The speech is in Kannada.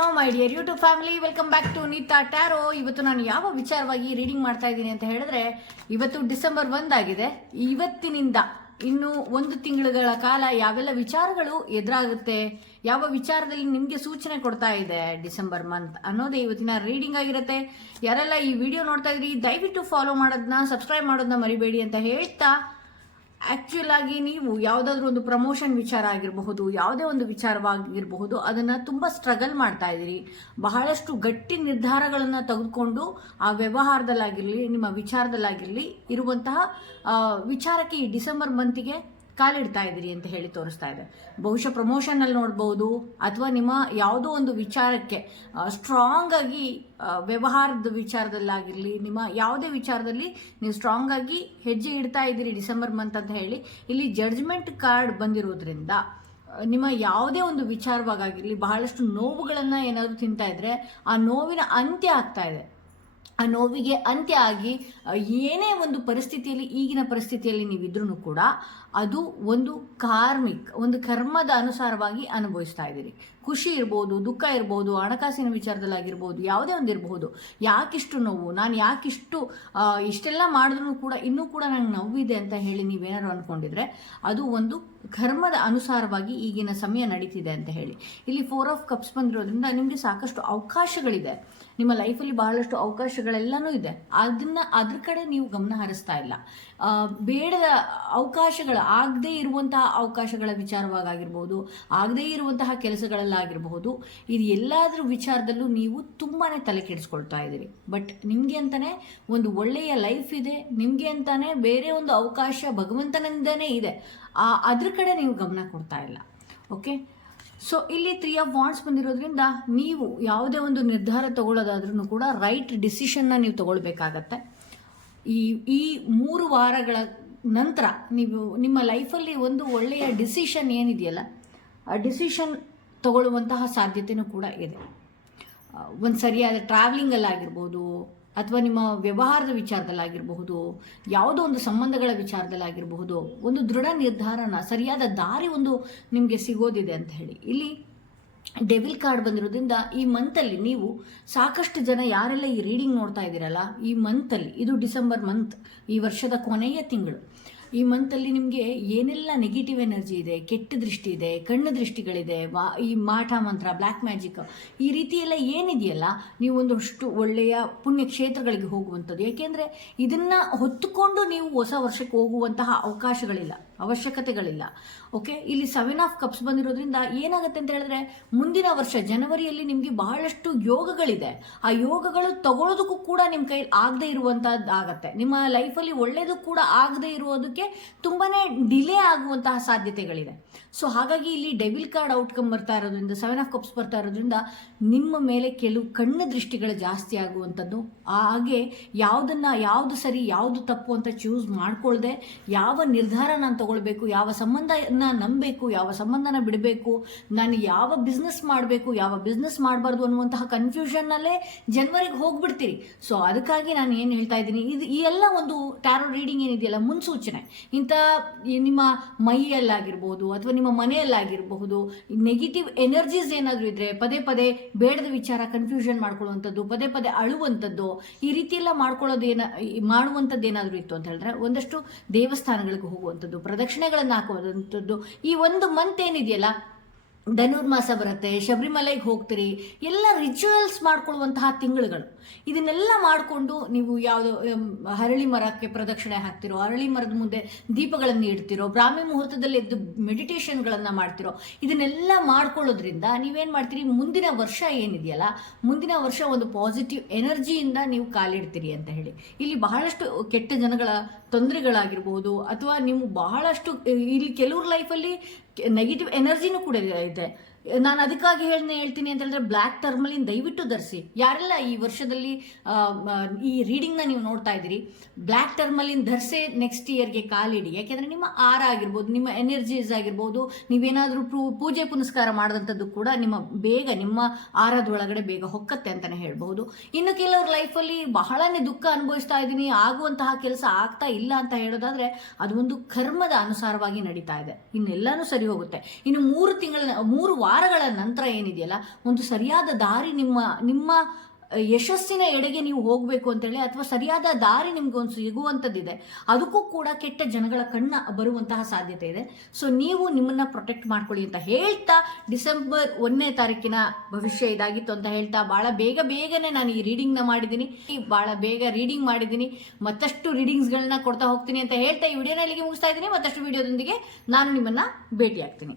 Hello my dear YouTube family, welcome back to Neeta tarot. ಇವತ್ತು ನಾನು ಯಾವ ವಿಚಾರವಾಗಿ ರೀಡಿಂಗ್ ಮಾಡ್ತಾ ಇದ್ದೀನಿ ಅಂತ ಹೇಳಿದ್ರೆ, ಇವತ್ತು ಡಿಸೆಂಬರ್ 1 ಆಗಿದೆ. ಇವತ್ತಿನಿಂದ ಇನ್ನು 1 ತಿಂಗಳುಗಳ ಕಾಲ ಯಾವೆಲ್ಲ ವಿಚಾರಗಳು ಎದುರಾಗುತ್ತೆ, ಯಾವ ವಿಚಾರದಲ್ಲಿ ನಿಮಗೆ ಸೂಚನೆ ಕೊಡ್ತಾ ಇದೆ ಡಿಸೆಂಬರ್ ಮಂತ್ ಅನ್ನೋದೇ ಇವತ್ತಿನ ರೀಡಿಂಗ್ ಆಗಿರುತ್ತೆ. ಯಾರೆಲ್ಲ ಈ ವಿಡಿಯೋ ನೋಡ್ತಾ ಇದ್ರಿ ದಯವಿಟ್ಟು ಫಾಲೋ ಮಾಡೋದನ್ನ, ಸಬ್ಸ್ಕ್ರೈಬ್ ಮಾಡೋದನ್ನ ಮರಿಬೇಡಿ ಅಂತ ಹೇಳ್ತಾ, ಆಕ್ಚುಲ್ ಆಗಿ ನೀವು ಯಾವುದಾದ್ರೂ ಒಂದು ಪ್ರಮೋಷನ್ ವಿಚಾರ ಆಗಿರಬಹುದು, ಯಾವುದೇ ಒಂದು ವಿಚಾರವಾಗಿರಬಹುದು, ಅದನ್ನ ತುಂಬಾ ಸ್ಟ್ರಗಲ್ ಮಾಡ್ತಾ ಇದ್ದೀರಿ. ಬಹಳಷ್ಟು ಗಟ್ಟಿ ನಿರ್ಧಾರಗಳನ್ನ ತೆಗೆದುಕೊಂಡು ಆ ವ್ಯವಹಾರದಲ್ಲಾಗಿರ್ಲಿ, ನಿಮ್ಮ ವಿಚಾರದಲ್ಲಾಗಿರ್ಲಿ ಇರುವಂತಹ ವಿಚಾರಕ್ಕೆ ಈ ಡಿಸೆಂಬರ್ ಮಂತಿಗೆ ಕಾಲಿಡ್ತಾ ಇದ್ದೀರಿ ಅಂತ ಹೇಳಿ ತೋರಿಸ್ತಾ ಇದೆ. ಬಹುಶಃ ಪ್ರಮೋಷನ್ ಅಲ್ಲಿ ನೋಡಬಹುದು, ಅಥವಾ ನಿಮ್ಮ ಯಾವುದೋ ಒಂದು ವಿಚಾರಕ್ಕೆ ಸ್ಟ್ರಾಂಗ್ ಆಗಿ ವ್ಯವಹಾರದ ವಿಚಾರದಲ್ಲಾಗಿರ್ಲಿ, ನಿಮ್ಮ ಯಾವುದೇ ವಿಚಾರದಲ್ಲಿ ನೀವು ಸ್ಟ್ರಾಂಗ್ ಆಗಿ ಹೆಜ್ಜೆ ಇಡ್ತಾ ಇದ್ದೀರಿ ಡಿಸೆಂಬರ್ ಮಂತ್ ಅಂತ ಹೇಳಿ. ಇಲ್ಲಿ ಜಡ್ಜ್ಮೆಂಟ್ ಕಾರ್ಡ್ ಬಂದಿರೋದ್ರಿಂದ ನಿಮ್ಮ ಯಾವುದೇ ಒಂದು ವಿಚಾರವಾಗಿರಲಿ ಬಹಳಷ್ಟು ನೋವುಗಳನ್ನ ಏನಾದರೂ ತಿಂತಾ ಇದ್ರೆ ಆ ನೋವಿನ ಅಂತ್ಯ ಆಗ್ತಾ ಇದೆ. ಆ ನೋವಿಗೆ ಅಂತ್ಯ ಆಗಿ ಏನೇ ಒಂದು ಪರಿಸ್ಥಿತಿಯಲ್ಲಿ, ಈಗಿನ ಪರಿಸ್ಥಿತಿಯಲ್ಲಿ ನೀವಿದ್ರೂ ಕೂಡ ಅದು ಒಂದು ಒಂದು ಕರ್ಮದ ಅನುಸಾರವಾಗಿ ಅನುಭವಿಸ್ತಾ ಇದ್ದೀರಿ. ಖುಷಿ ಇರ್ಬೋದು, ದುಃಖ ಇರ್ಬೋದು, ಹಣಕಾಸಿನ ವಿಚಾರದಲ್ಲಾಗಿರ್ಬೋದು, ಯಾವುದೇ ಒಂದು ಇರಬಹುದು. ಯಾಕಿಷ್ಟು ನೋವು, ನಾನು ಇಷ್ಟೆಲ್ಲ ಮಾಡಿದ್ರು ಕೂಡ ಇನ್ನೂ ಕೂಡ ನಂಗೆ ನೋವಿದೆ ಅಂತ ಹೇಳಿ ನೀವೇನಾದ್ರು ಅಂದ್ಕೊಂಡಿದ್ರೆ ಅದು ಒಂದು ಕರ್ಮದ ಅನುಸಾರವಾಗಿ ಈಗಿನ ಸಮಯ ನಡೀತಿದೆ ಅಂತ ಹೇಳಿ. ಇಲ್ಲಿ 4 ಆಫ್ ಕಪ್ಸ್ ಬಂದಿರೋದ್ರಿಂದ ನಿಮಗೆ ಸಾಕಷ್ಟು ಅವಕಾಶಗಳಿದೆ. ನಿಮ್ಮ ಲೈಫಲ್ಲಿ ಬಹಳಷ್ಟು ಅವಕಾಶಗಳೆಲ್ಲನೂ ಇದೆ. ಅದ್ರ ಕಡೆ ನೀವು ಗಮನ ಹರಿಸ್ತಾ ಇಲ್ಲ. ಬೇಡದ ಅವಕಾಶಗಳು, ಆಗದೇ ಇರುವಂತಹ ಅವಕಾಶಗಳ ವಿಚಾರವಾಗಿರ್ಬೋದು, ಆಗದೇ ಇರುವಂತಹ ಕೆಲಸಗಳಲ್ಲಾಗಿರಬಹುದು, ಇದು ಎಲ್ಲಾದ್ರೂ ವಿಚಾರದಲ್ಲೂ ನೀವು ತುಂಬಾನೇ ತಲೆ ಕೆಡಿಸ್ಕೊಳ್ತಾ ಇದ್ದೀರಿ. ಬಟ್ ನಿಮಗೆ ಅಂತಾನೆ ಒಂದು ಒಳ್ಳೆಯ ಲೈಫ್ ಇದೆ, ನಿಮಗೆ ಅಂತಾನೆ ಬೇರೆ ಒಂದು ಅವಕಾಶ ಭಗವಂತನಿಂದನೇ ಇದೆ. ಅದ್ರ ಕಡೆ ನೀವು ಗಮನ ಕೊಡ್ತಾ ಇಲ್ಲ. ಓಕೆ, ಸೊ ಇಲ್ಲಿ 3 ಆಫ್ ವಾಂಡ್ಸ್ ಬಂದಿರೋದ್ರಿಂದ ನೀವು ಯಾವುದೇ ಒಂದು ನಿರ್ಧಾರ ತಗೊಳ್ಳೋದಾದ್ರೂ ಕೂಡ ರೈಟ್ ಡಿಸಿಷನ್ನ ನೀವು ತಗೊಳ್ಬೇಕಾಗತ್ತೆ. ಈ 3 ವಾರಗಳ ನಂತರ ನೀವು ನಿಮ್ಮ ಲೈಫಲ್ಲಿ ಒಂದು ಒಳ್ಳೆಯ ಡಿಸಿಷನ್ ಏನಿದೆಯಲ್ಲ, ಆ ಡಿಸಿಷನ್ ತಗೊಳ್ಳುವಂತಹ ಸಾಧ್ಯತೆಯೂ ಕೂಡ ಇದೆ. ಒಂದು ಸರಿಯಾದ ಟ್ರಾವೆಲಿಂಗಲ್ಲಾಗಿರ್ಬೋದು, ಅಥವಾ ನಿಮ್ಮ ವ್ಯವಹಾರದ ವಿಚಾರದಲ್ಲಾಗಿರಬಹುದು, ಯಾವುದೋ ಒಂದು ಸಂಬಂಧಗಳ ವಿಚಾರದಲ್ಲಾಗಿರಬಹುದು, ಒಂದು ದೃಢ ನಿರ್ಧಾರನ, ಸರಿಯಾದ ದಾರಿ ಒಂದು ನಿಮಗೆ ಸಿಗೋದಿದೆ ಅಂತ ಹೇಳಿ. ಇಲ್ಲಿ ಡೆವಿಲ್ ಕಾರ್ಡ್ ಬಂದಿರೋದ್ರಿಂದ ಈ ಮಂತಲ್ಲಿ ನೀವು ಸಾಕಷ್ಟು ಜನ ಯಾರೆಲ್ಲ ಈ ರೀಡಿಂಗ್ ನೋಡ್ತಾ ಇದ್ದೀರಲ್ಲ, ಈ ಮಂತಲ್ಲಿ, ಇದು ಡಿಸೆಂಬರ್ ಮಂತ್, ಈ ವರ್ಷದ ಕೊನೆಯ ತಿಂಗಳು, ಈ ಮಂತಲ್ಲಿ ನಿಮಗೆ ಏನೆಲ್ಲ ನೆಗೆಟಿವ್ ಎನರ್ಜಿ ಇದೆ, ಕೆಟ್ಟ ದೃಷ್ಟಿ ಇದೆ, ಕಣ್ಣು ದೃಷ್ಟಿಗಳಿದೆ, ಈ ಮಾಟ ಮಂತ್ರ, ಬ್ಲ್ಯಾಕ್ ಮ್ಯಾಜಿಕ್, ಈ ರೀತಿ ಎಲ್ಲ ಏನಿದೆಯಲ್ಲ, ನೀವು ಒಂದಷ್ಟು ಒಳ್ಳೆಯ ಪುಣ್ಯ ಕ್ಷೇತ್ರಗಳಿಗೆ ಹೋಗುವಂಥದ್ದು. ಯಾಕೆಂದರೆ ಇದನ್ನು ಹೊತ್ತುಕೊಂಡು ನೀವು ಹೊಸ ವರ್ಷಕ್ಕೆ ಹೋಗುವಂತಹ ಅವಶ್ಯಕತೆಗಳಿಲ್ಲ. ಓಕೆ, ಇಲ್ಲಿ 7 ಆಫ್ ಕಪ್ಸ್ ಬಂದಿರೋದ್ರಿಂದ ಏನಾಗುತ್ತೆ ಅಂತ ಹೇಳಿದ್ರೆ, ಮುಂದಿನ ವರ್ಷ ಜನವರಿಯಲ್ಲಿ ನಿಮಗೆ ಬಹಳಷ್ಟು ಯೋಗಗಳಿದೆ. ಆ ಯೋಗಗಳು ತಗೊಳ್ಳೋದಕ್ಕೂ ಕೂಡ ನಿಮ್ಮ ಕೈಲಿ ಆಗದೆ ಇರುವಂತಹದ್ದು ಆಗತ್ತೆ. ನಿಮ್ಮ ಲೈಫಲ್ಲಿ ಒಳ್ಳೇದು ಕೂಡ ಆಗದೆ ಇರುವುದಕ್ಕೆ ತುಂಬಾನೇ ಡಿಲೇ ಆಗುವಂತಹ ಸಾಧ್ಯತೆಗಳಿದೆ. ಸೊ ಹಾಗಾಗಿ ಇಲ್ಲಿ ಡೆವಿಲ್ ಕಾರ್ಡ್ ಔಟ್ಕಮ್ ಬರ್ತಾ ಇರೋದ್ರಿಂದ, 7 ಆಫ್ ಕಪ್ಸ್ ಬರ್ತಾ ಇರೋದ್ರಿಂದ ನಿಮ್ಮ ಮೇಲೆ ಕೆಲವು ಕಣ್ಣು ದೃಷ್ಟಿಗಳು ಜಾಸ್ತಿ ಆಗುವಂಥದ್ದು. ಹಾಗೆ ಯಾವುದು ಸರಿ ಯಾವುದು ತಪ್ಪು ಅಂತ ಚೂಸ್ ಮಾಡ್ಕೊಳ್ದೆ, ಯಾವ ನಿರ್ಧಾರ ನಾನು ತಗೊಳ್ಬೇಕು, ಯಾವ ಸಂಬಂಧನ ನಂಬಬೇಕು, ಯಾವ ಸಂಬಂಧನ ಬಿಡಬೇಕು, ನಾನು ಯಾವ ಬಿಸ್ನೆಸ್ ಮಾಡಬೇಕು, ಯಾವ ಬಿಸ್ನೆಸ್ ಮಾಡಬಾರ್ದು ಅನ್ನುವಂತಹ ಕನ್ಫ್ಯೂಷನ್ನಲ್ಲೇ ಜನವರಿಗೆ ಹೋಗ್ಬಿಡ್ತೀರಿ. ಸೊ ಅದಕ್ಕಾಗಿ ನಾನು ಏನು ಹೇಳ್ತಾ ಇದ್ದೀನಿ, ಈ ಎಲ್ಲ ಒಂದು ಟ್ಯಾರೋ ರೀಡಿಂಗ್ ಏನಿದೆಯಲ್ಲ, ಮುನ್ಸೂಚನೆ. ಇಂಥ ನಿಮ್ಮ ಮೈಯಲ್ಲಾಗಿರ್ಬೋದು ಅಥವಾ ನಿಮ್ಮ ಮನೆಯಲ್ಲಾಗಿರಬಹುದು, ನೆಗೆಟಿವ್ ಎನರ್ಜೀಸ್ ಏನಾದರೂ ಇದ್ರೆ, ಪದೇ ಪದೇ ಬೇಡದ ವಿಚಾರ ಕನ್ಫ್ಯೂಷನ್ ಮಾಡ್ಕೊಳ್ಳುವಂಥದ್ದು, ಪದೇ ಪದೇ ಅಳುವಂಥದ್ದು, ಈ ರೀತಿ ಎಲ್ಲ ಮಾಡುವಂಥದ್ದು ಏನಾದರೂ ಇತ್ತು ಅಂತ ಹೇಳಿದ್ರೆ, ಒಂದಷ್ಟು ದೇವಸ್ಥಾನಗಳಿಗೆ ಹೋಗುವಂಥದ್ದು, ಪ್ರದಕ್ಷಿಣೆಗಳನ್ನು ಹಾಕುವಂಥದ್ದು. ಈ ಒಂದು ಮಂತ್ ಏನಿದೆಯಲ್ಲ, ಧನುರ್ಮಾಸ ಬರುತ್ತೆ, ಶಬರಿಮಲೆಗೆ ಹೋಗ್ತೀರಿ, ಎಲ್ಲ ರಿಚುವಲ್ಸ್ ಮಾಡ್ಕೊಳ್ಳುವಂತಹ ತಿಂಗಳುಗಳು. ಇದನ್ನೆಲ್ಲ ಮಾಡಿಕೊಂಡು ನೀವು ಯಾವುದೋ ಹರಳಿ ಮರಕ್ಕೆ ಪ್ರದಕ್ಷಿಣೆ ಹಾಕ್ತಿರೋ, ಹರಳಿ ಮರದ ಮುಂದೆ ದೀಪಗಳನ್ನು ಇಡ್ತಿರೋ, ಬ್ರಾಹ್ಮಿ ಮುಹೂರ್ತದಲ್ಲಿ ಎದ್ದು ಮೆಡಿಟೇಷನ್ಗಳನ್ನು ಮಾಡ್ತಿರೋ, ಇದನ್ನೆಲ್ಲ ಮಾಡ್ಕೊಳ್ಳೋದ್ರಿಂದ ನೀವೇನು ಮಾಡ್ತೀರಿ, ಮುಂದಿನ ವರ್ಷ ಏನಿದೆಯಲ್ಲ, ಮುಂದಿನ ವರ್ಷ ಒಂದು ಪಾಸಿಟಿವ್ ಎನರ್ಜಿಯಿಂದ ನೀವು ಕಾಲಿಡ್ತೀರಿ ಅಂತ ಹೇಳಿ. ಇಲ್ಲಿ ಬಹಳಷ್ಟು ಕೆಟ್ಟ ಜನಗಳ ತೊಂದರೆಗಳಾಗಿರ್ಬೋದು, ಅಥವಾ ನೀವು ಬಹಳಷ್ಟು ಇಲ್ಲಿ ಕೆಲವ್ರ ಲೈಫಲ್ಲಿ ನೆಗೆಟಿವ್ ಎನರ್ಜಿನೂ ಕೂಡ ಇದೆ. ನಾನು ಅದಕ್ಕಾಗಿ ಹೇಳ್ತೀನಿ ಅಂತ ಹೇಳಿದ್ರೆ, ಬ್ಲ್ಯಾಕ್ ಟರ್ಮಲಿನ್ ದಯವಿಟ್ಟು ಧರಿಸಿ. ಯಾರೆಲ್ಲ ಈ ವರ್ಷದಲ್ಲಿ ಈ ರೀಡಿಂಗ್ನ ನೀವು ನೋಡ್ತಾ ಇದ್ದೀರಿ, ಬ್ಲ್ಯಾಕ್ ಟರ್ಮಲಿನ್ ಧರಿಸೇ ನೆಕ್ಸ್ಟ್ ಇಯರ್ಗೆ ಕಾಲಿಡಿ. ಯಾಕೆಂದರೆ ನಿಮ್ಮ ಆರ ಆಗಿರ್ಬೋದು, ನಿಮ್ಮ ಎನರ್ಜೀಸ್ ಆಗಿರ್ಬೋದು, ನೀವೇನಾದರೂ ಪೂಜೆ ಪುನಸ್ಕಾರ ಮಾಡಿದಂಥದ್ದು ಕೂಡ ನಿಮ್ಮ ಆರದೊಳಗಡೆ ಬೇಗ ಹೊಕ್ಕತ್ತೆ ಅಂತಲೇ ಹೇಳ್ಬಹುದು. ಇನ್ನು ಕೆಲವ್ರ ಲೈಫಲ್ಲಿ ಬಹಳನೇ ದುಃಖ ಅನುಭವಿಸ್ತಾ ಇದ್ದೀನಿ, ಆಗುವಂತಹ ಕೆಲಸ ಆಗ್ತಾ ಇಲ್ಲ ಅಂತ ಹೇಳೋದಾದ್ರೆ, ಅದು ಒಂದು ಕರ್ಮದ ಅನುಸಾರವಾಗಿ ನಡೀತಾ ಇದೆ. ಇನ್ನೆಲ್ಲಾನು ಸರಿ ಹೋಗುತ್ತೆ. ಇನ್ನು 3 ವಾರ ವಾರಗಳ ನಂತರ ಏನಿದೆಯಲ್ಲ, ಒಂದು ಸರಿಯಾದ ದಾರಿ ನಿಮ್ಮ ಯಶಸ್ಸಿನ ಎಡೆಗೆ ನೀವು ಹೋಗಬೇಕು ಅಂತೇಳಿ, ಅಥವಾ ಸರಿಯಾದ ದಾರಿ ನಿಮ್ಗೊಂದು ಸಿಗುವಂಥದ್ದಿದೆ. ಅದಕ್ಕೂ ಕೂಡ ಕೆಟ್ಟ ಜನಗಳ ಕಣ್ಣ ಬರುವಂತಹ ಸಾಧ್ಯತೆ ಇದೆ. ಸೊ ನೀವು ನಿಮ್ಮನ್ನ ಪ್ರೊಟೆಕ್ಟ್ ಮಾಡ್ಕೊಳ್ಳಿ ಅಂತ ಹೇಳ್ತಾ, ಡಿಸೆಂಬರ್ 1ನೇ ತಾರೀಕಿನ ಭವಿಷ್ಯ ಇದಾಗಿತ್ತು ಅಂತ ಹೇಳ್ತಾ, ಬಹಳ ಬೇಗನೆ ನಾನು ಈ ರೀಡಿಂಗ್ನ ಮಾಡಿದ್ದೀನಿ. ಬಹಳ ಬೇಗ ರೀಡಿಂಗ್ ಮಾಡಿದ್ದೀನಿ, ಮತ್ತಷ್ಟು ರೀಡಿಂಗ್ಸ್ಗಳನ್ನ ಕೊಡ್ತಾ ಹೋಗ್ತೀನಿ ಅಂತ ಹೇಳ್ತಾ ಈ ವಿಡಿಯೋನ ಇಲ್ಲಿಗೆ ಮುಗಿಸ್ತಾ ಇದ್ದೀನಿ. ಮತ್ತಷ್ಟು ವಿಡಿಯೋದೊಂದಿಗೆ ನಾನು ನಿಮ್ಮನ್ನ ಭೇಟಿ ಆಗ್ತೀನಿ.